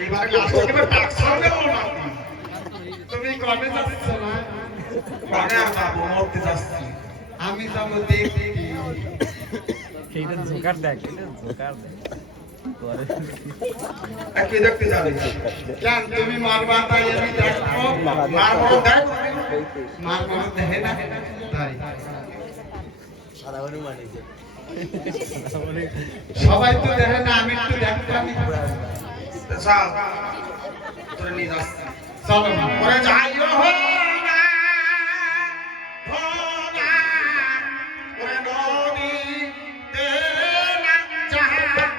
এবারে লাস্ট এবার টাকসাও দেবো না তুমি কবে যাচ্ছ না মানে যাবো মরতে যাচ্ছি আমি যাবো দেখি এইটা জোকার দেখ এটা জোকার দেখ কে দেখতে যাবে কেন তুমি মারবা তাই আমি দেখবো মারবো দেখ মারবো দেখে না তাই সারাবনি মানিছে সবাই তো দেখে না আমি একটু দেখতাম চল তোরে নিয়ে যাচ্ছি চলো পরে যাইও হো না হো না ওরে নদীতে না যাইও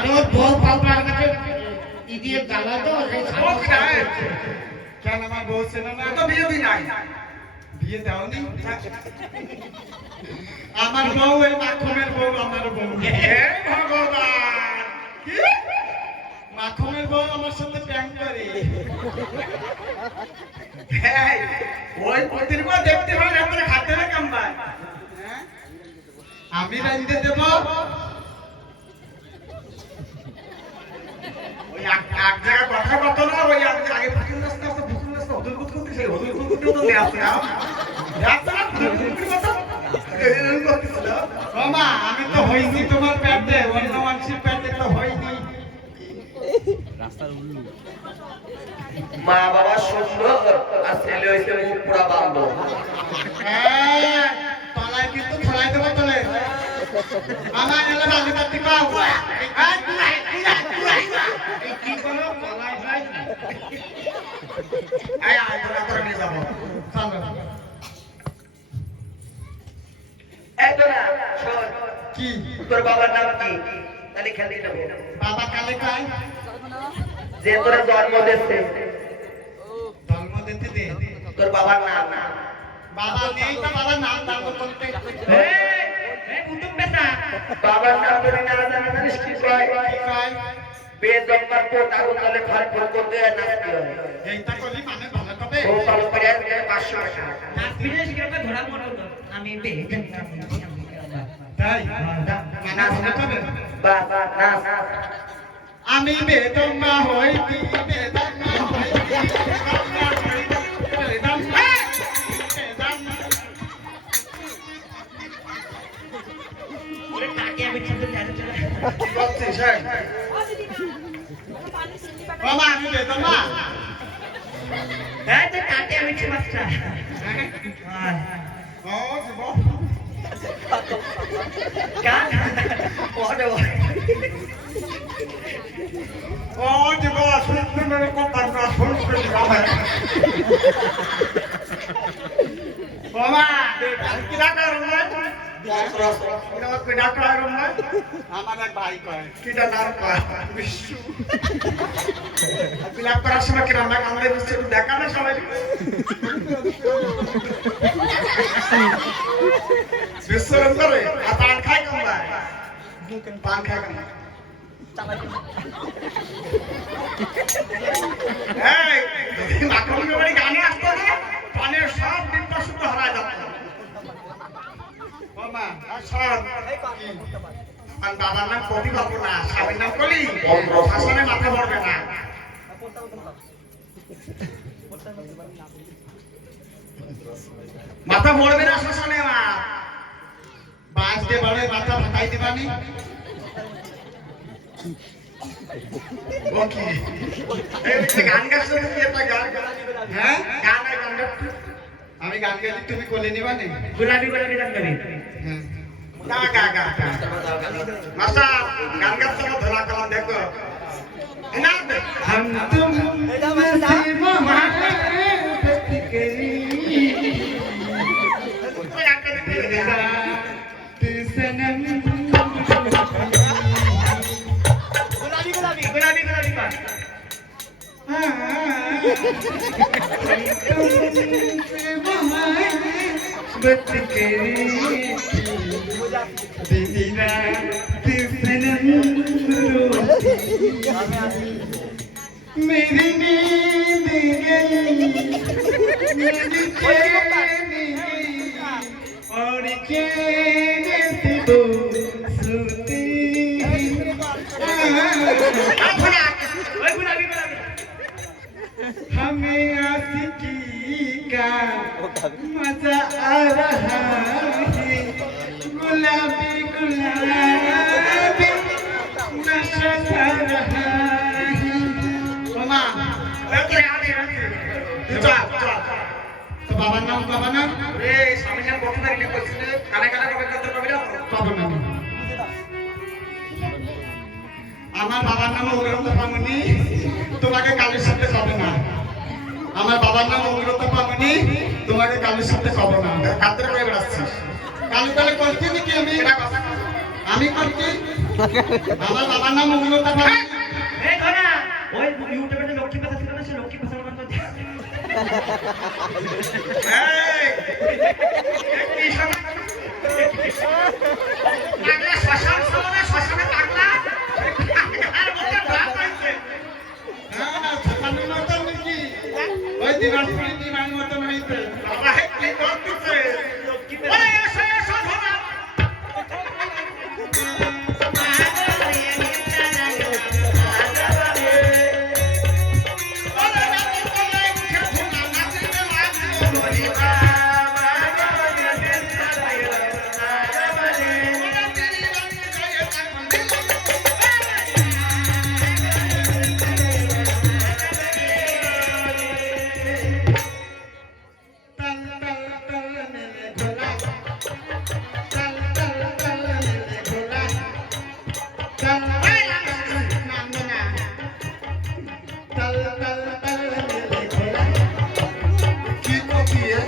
আমার বউ পাল পাল কাছে ইডিয়ে জ্বালা তো ও কি নাই? কেন আমার বউ চেনা না? তো বিয়ে দি নাই। বিয়ে দাওনি? আমার বউ এই মাখনের বউ আমার বউ। হে ভগবান! কি? মাখনের বউ আমার সাথে প্রেম করে। হ্যাঁ, ওই প্রতিদিন দেখতে পারে আমরা খাতে না কামবাই। হ্যাঁ? আমি রাইন্দে দেব। ওই এক জায়গায় কথা কত না ওই আগে ফুকুন রাস্তা আছে ফুকুন রাস্তা হদুল কুত করতে সেই হদুল কুত করতে তো নেই আছে না রাস্তা না হদুল কুত কথা এরকম করতেছিল মামা আমি তো হইছি তোমার পেটে অন্য মানুষের পেটে তো হইনি রাস্তার উল্লু মা বাবা সুন্দর আর ছেলে হইছে মুখ পুরা বান্ধব। হ্যাঁ তলায় কিন্তু ছড়াই দেবো তোলে মামা এলে বালি বাতি পাও এই কি করো কলাই ভাই আয় আয় তোরা করে নিয়ে যাবো চলো এই তো না শোন, কি তোর বাবার নাম কি? তাহলে খেয়াল দিতে হবে। বাবা কালে কাই যে তোরা জন্ম দিয়েছে জন্ম দিতে দে তোর বাবার নাম না। বাবা নেই তো বাবা নাম দাম করতে বাবার নাম ধরে না জানা জানিস কি কয়? কি কয় বেজন্মার পর আগুন জলে ফাল ফুল করতে নাচতে হয়। এইটা করলি মানে ভালো হবে ও ভালো করে 500 টাকা। আমি তাই মানে ভালো হবে বাহ বাহ নাচ। আমি বেদমা হইতি বেদমা হইতি বেদমা ওরে টাকে আমি চিনতে জানি না কি করছিস হ্যাঁ বাবা আমি বেদমা হ্যাঁ তো টাকে আমি চিনতে ও জীব কান ওরে ও জীব শুনতে মেরে কথা না শুনতে যাবে বাবা কি ডাক্তার রে কি ডাক্তার রে আমার এক ভাই কয় কিটা নাম কয় বিশু আপনি ডাক্তার আসলে কি রান্না কামড়ে দিচ্ছে দেখা না সবাই বিশ্বরম করে আর পান খায় কম ভাই পান খায় কম এই মাকড়ুনের বাড়ি গানে আসতো না পানের সব ডিব্বা শুদ্ধ হারায় যাচ্ছে বাবা আসল আর বাবার নাম কবি বাবু না স্বামীর নাম কলি শাসনে মাথা পড়বে না মাথা পড়বে না শাসনে মা বাঁশ দিয়ে বাড়ে মাথা ঢাকাই দিবানি ওকে এই গান গাছ কি একটা গান হ্যাঁ গান আর গান আমি গান গাইলে তুমি কোলে নিবা নি গোলাপি গোলাপি গান গাবি হ্যাঁ গা গা গা মাস্টার গান গাছ ধরা কালাম দেখো না हम तुम से मोहब्बत करी सनम গোলাপি গোলাপি গোলাপি গোলাপি গান बत करी दीना सनम मेरी नींद गई मेरी चैन और चैन से वो सोती ওই গোলাপি গোলাপি हमें आशिकी का मजा आ रहा है गुलाबी गुलाबी नशा छा रहा है मामा ওকে আরে তো বাবার নাম রে স্বামীর নাম কত তারিখে কইছিল? কানে কানে কবে করতে পারবি না? বাবার নাম আমার বাবার নাম উগ্রত পামনি তোমাকে কালের সাথে কবে না আমার বাবার নাম উগ্রত পামনি তোমাকে কালের সাথে কবে না কাতরে করে বেড়াচ্ছিস কালে কালে করছি নাকি আমি করছি আমার বাবার নাম উগ্রত পামনি এই ধরা ওই ইউটিউবে যে লক্ষ্মী ভাষা ছিল না সে লক্ষ্মী ভাষার মতো কি সব- পাগলা শ্মশান সামনে শ্মশানে পাগলা আর বলতে ভাত হইছে না না ছাতানোর মতন নাকি ওই দিনাজপুরি দিনার মতন হইতে বাবা কি করতেছে ওরে এসো এসো ধরা ওরে নাতি কোলে উঠে ধুনা নাচিতে লাগলো ওরে তেরি রানী গায়ে তল তল তল মেলে ঘোলা তল তল তল মেলে ঘোলা তল নামনা তল তল তল মেলে ঘোলা কি কপিয়ে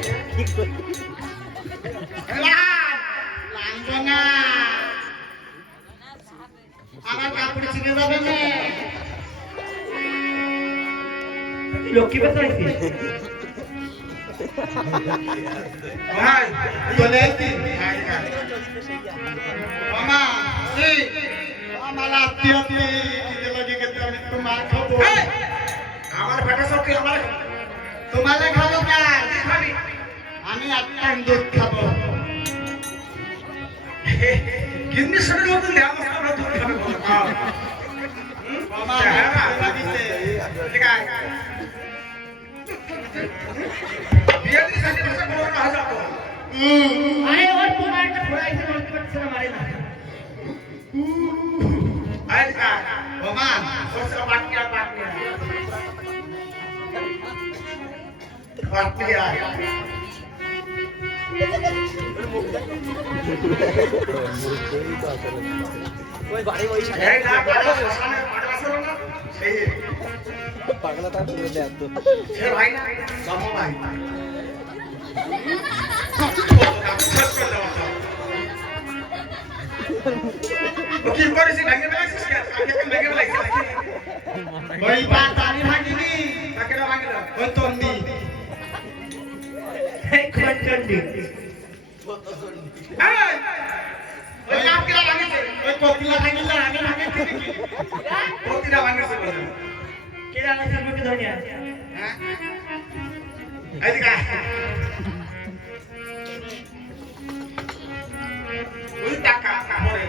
লাঞ্জনা আমার কাপড় ছিঁড়ে যাবে না লক্ষ্মী ভাষা হইছে ভাই চলে আইতি মামা এই আমার আত্মীয় দিতে লাগে গেতে আমি তোমার খাবো এই, আমার বেটা সব কি আমার তোমালে খাবো কাজ খাবি আমি আত্মান দুধ খাবো গিন্নি শরীর মতন দেয়া মস্ত আমরা দুধ খাবে বলো খাও মামা হ্যাঁ, লাগিতে ঠিক আছে বিয়ে দিন সাথে বসে বড় না হয়ে যাবো আরে ওর তোমার একটা ঘোড়াইছে বলতে পারছে না মারে না আয় কা মামা বসে বাটনিয়া বাটনিয়া ওই বাড়ি ওই এই না পাগলা শ্মশানে পাগলা ছিল না সেই পাগলা তার পুরো দেয় তো সে ভাই না জন্ম ভাই ও কি করেছিস ভেঙে ফেলাইছিস কে আগে তো ভেঙে ফেলাইছিস ওই বাত আমি ভাগিনি তাকে না ভাঙিল ওই তন্নি এই খঞ্চন্ডি এই ওই কাপ কিরা ভাঙিছে ওই কপিলা ভাগিলা আমি ভাগিছি নাকি প্রতিটা ভাঙিছে বলে কে জানে সামনে ধরিয়া হ্যাঁ এদিকে আয়। ওই টাকা কাপড়ে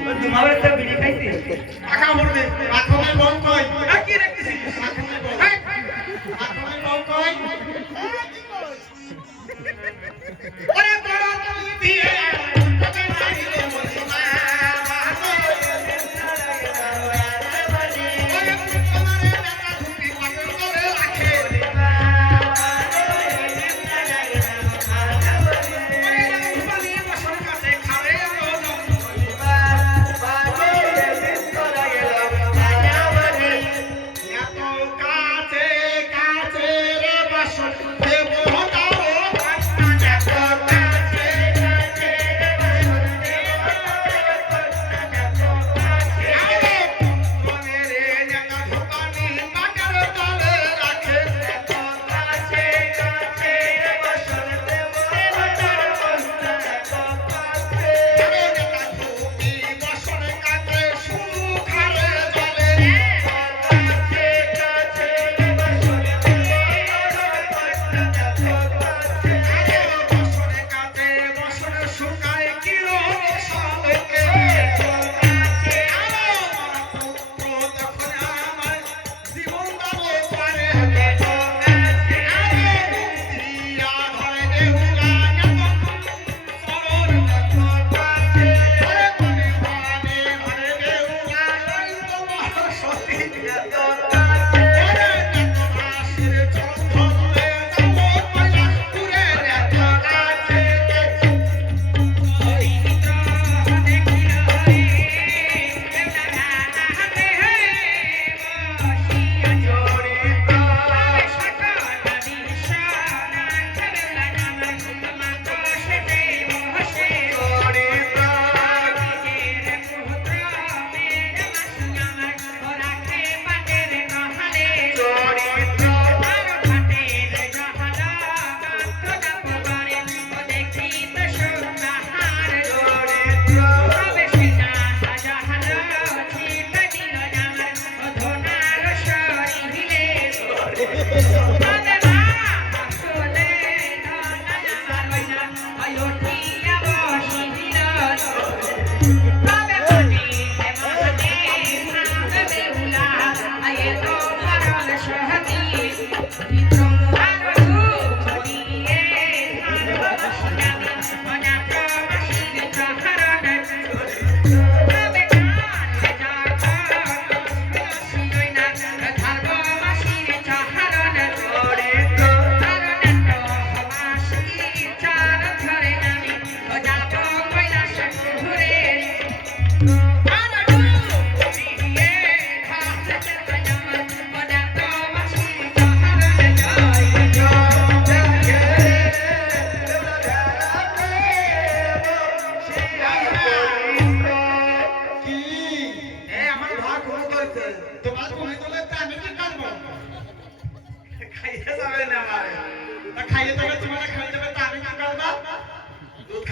ওই তোমার একটা বিড়ি খাইছে টাকা ভরবে মাখনের বউ কই কি রেখেছিস মাখনের বউ এই, মাখনের বউ কই ওরে বড় তুমি দিয়ে তোকে মারিলে বলি মা ওরে তোমারে টাকা ঢুকি পাগল করে রাখে ওরে রূপালী বসর কাছে খাবে রোজ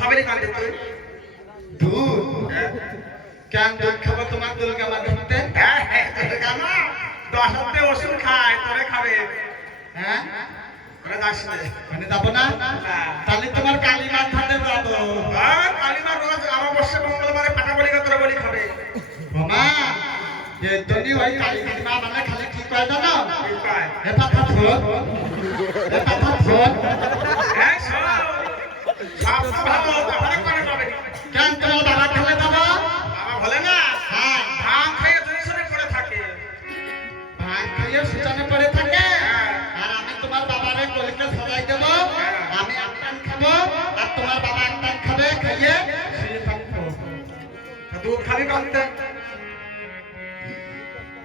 খাবে কান তুই দুধ কেন দুধ খাবো তোমার দুলকে আমার ধরতে হ্যাঁ হ্যাঁ কেন 10 হপ্তে ওষুধ খায় তোরে খাবে হ্যাঁ ওরে যাস না মানে যাবো না তাহলে তোমার কালী মাথাতে যাবো আর কালিমা রোজ অমাবস্যা মঙ্গলবারে পাটাবলি করে বলি খাবে মামা যে তুমি ওই কালী মা মানে খালি কি কয় জানো কি কয় এ পাতা ফোন এ পাতা ফোন হ্যাঁ শোনো সব ভালো তাহলে করে খাবে কেন তোমার বাবা খালে যাবো বাবা বলে না হ্যাঁ ভাঙ খাইয়ে জনিসনে পড়ে থাকে ভাত খাইয়ে সুচানে পড়ে থাকে আর আমি তোমার বাবারে কলিকে সবাই দেবো আমি একটান খাবো আর তোমার বাবা একটান খাবে খাইয়ে শুয়ে থাকবো দুধ খাবি কানতে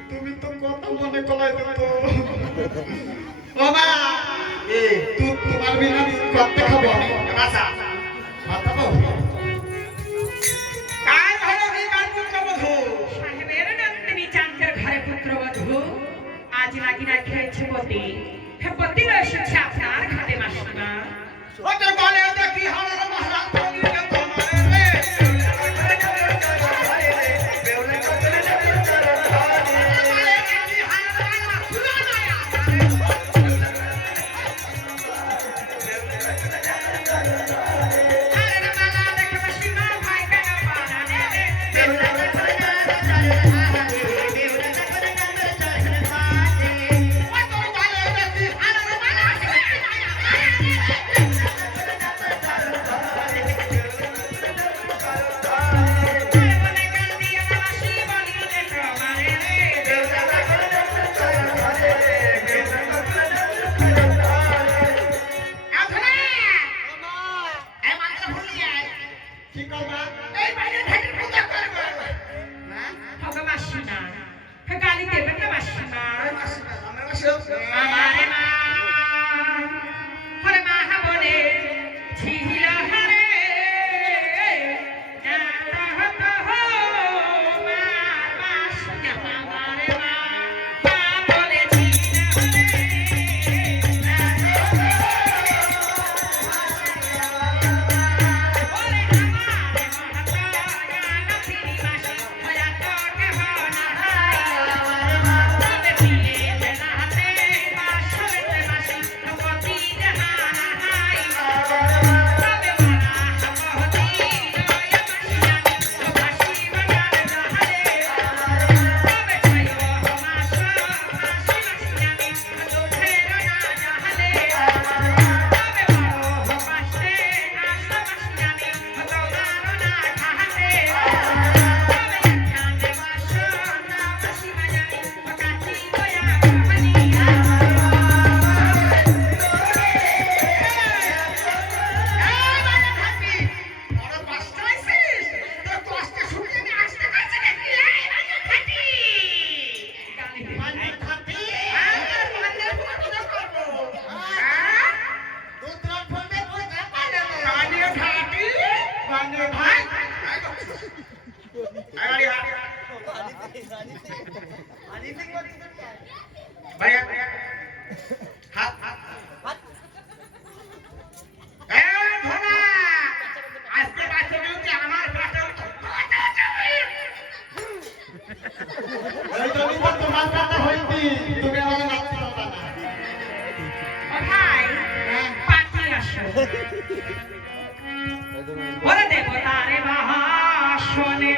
তুমি তো কত মনে কলাই দিত বাবা তুই তোমার বিনা করতে খাবো আমি বাসা ভাত খাবো কার ঘরে কি কান পুত্রবধূ সাহেবের নন্দিনী চাঁদের ঘরে পুত্রবধূ আজ নাকি না খেয়েছে পতি হ্যাঁ পতি এসেছে আপনার ঘাটে মাসিমা ও তোর বলে দেখি হারার মহারাজ তোকে তোমারে রে কি করবা হবে মাসিমা হ্যাঁ গালি দেবেন না মাসিমা আমরা সেও আমারে মা হরে মা বলে ছিল হরে না হত হো মা মাসিমা আমারে মা বলে ছিল হরে ওরে আমারে মহাকায়া লক্ষ্মী মাসি হয়া তোকে হনা তবে পিলে বেলাতে বাসতে মাসি পতি জাহানা হাই তবে মারা হপতি রয় মাসিয়ানি বাসি বাজারে লহরে তবে ছাইও মাস মাসি মাসিয়ানি তো ফের না জাহলে তবে মারো মাসে আস মাসিয়ানি তো দারো না খাহাতে তবে জানে বাস না মাসি বাজানি কাছি দয়া কাহানিয়া এই তুমি তো তোমার কথা হইতি তুমি আমাকে মারতে পারবা না ভাই পাটি আসো ওরে দেবতারে বাসনে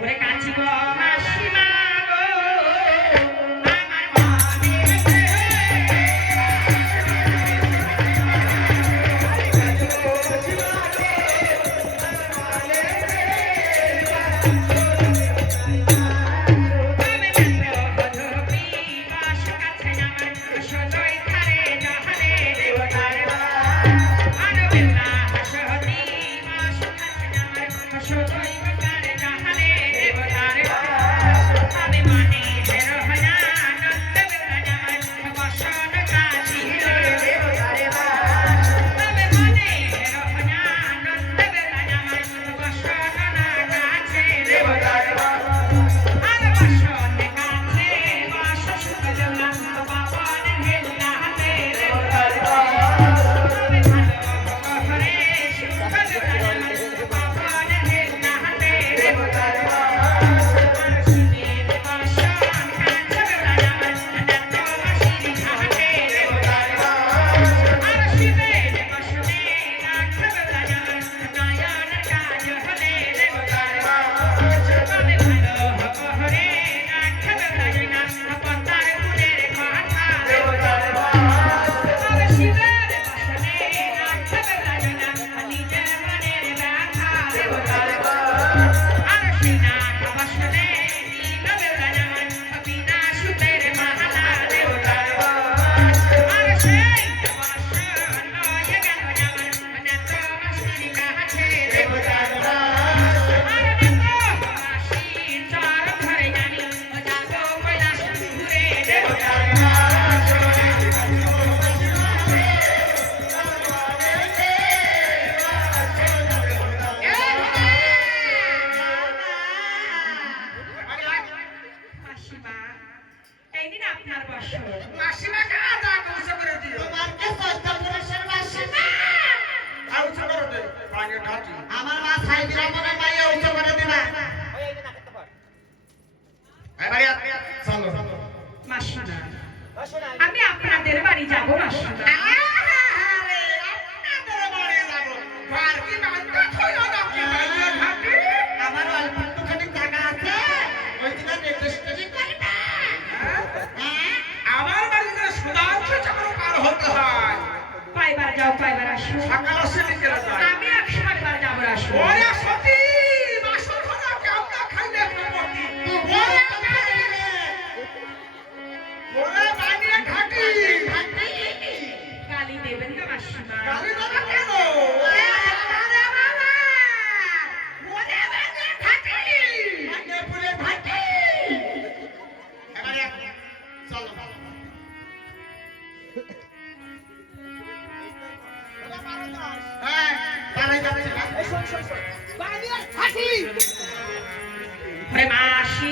ওরে কাছি গো মাসিমা গো আমার মনে তবে চন্দ্র ধরবি বাস কাছে আমার সজয় ধারে যাহারে দেবতারে আনবেলা হাস যাও কয়বার আসো সকাল আসে বিকেলে যায় আমি 100 বার যাবো আসো ওরে সতী বাসর ঘরে কেমন খাইলে প্রপতি ওরে বানিয়ে ঘাটি গালি দেবেন না মাসিমা গালি দাও কেন আগে পুরে ভাটি এবারে চলো হ্যাঁ বাড়াই যাচ্ছে না ওরে মাসি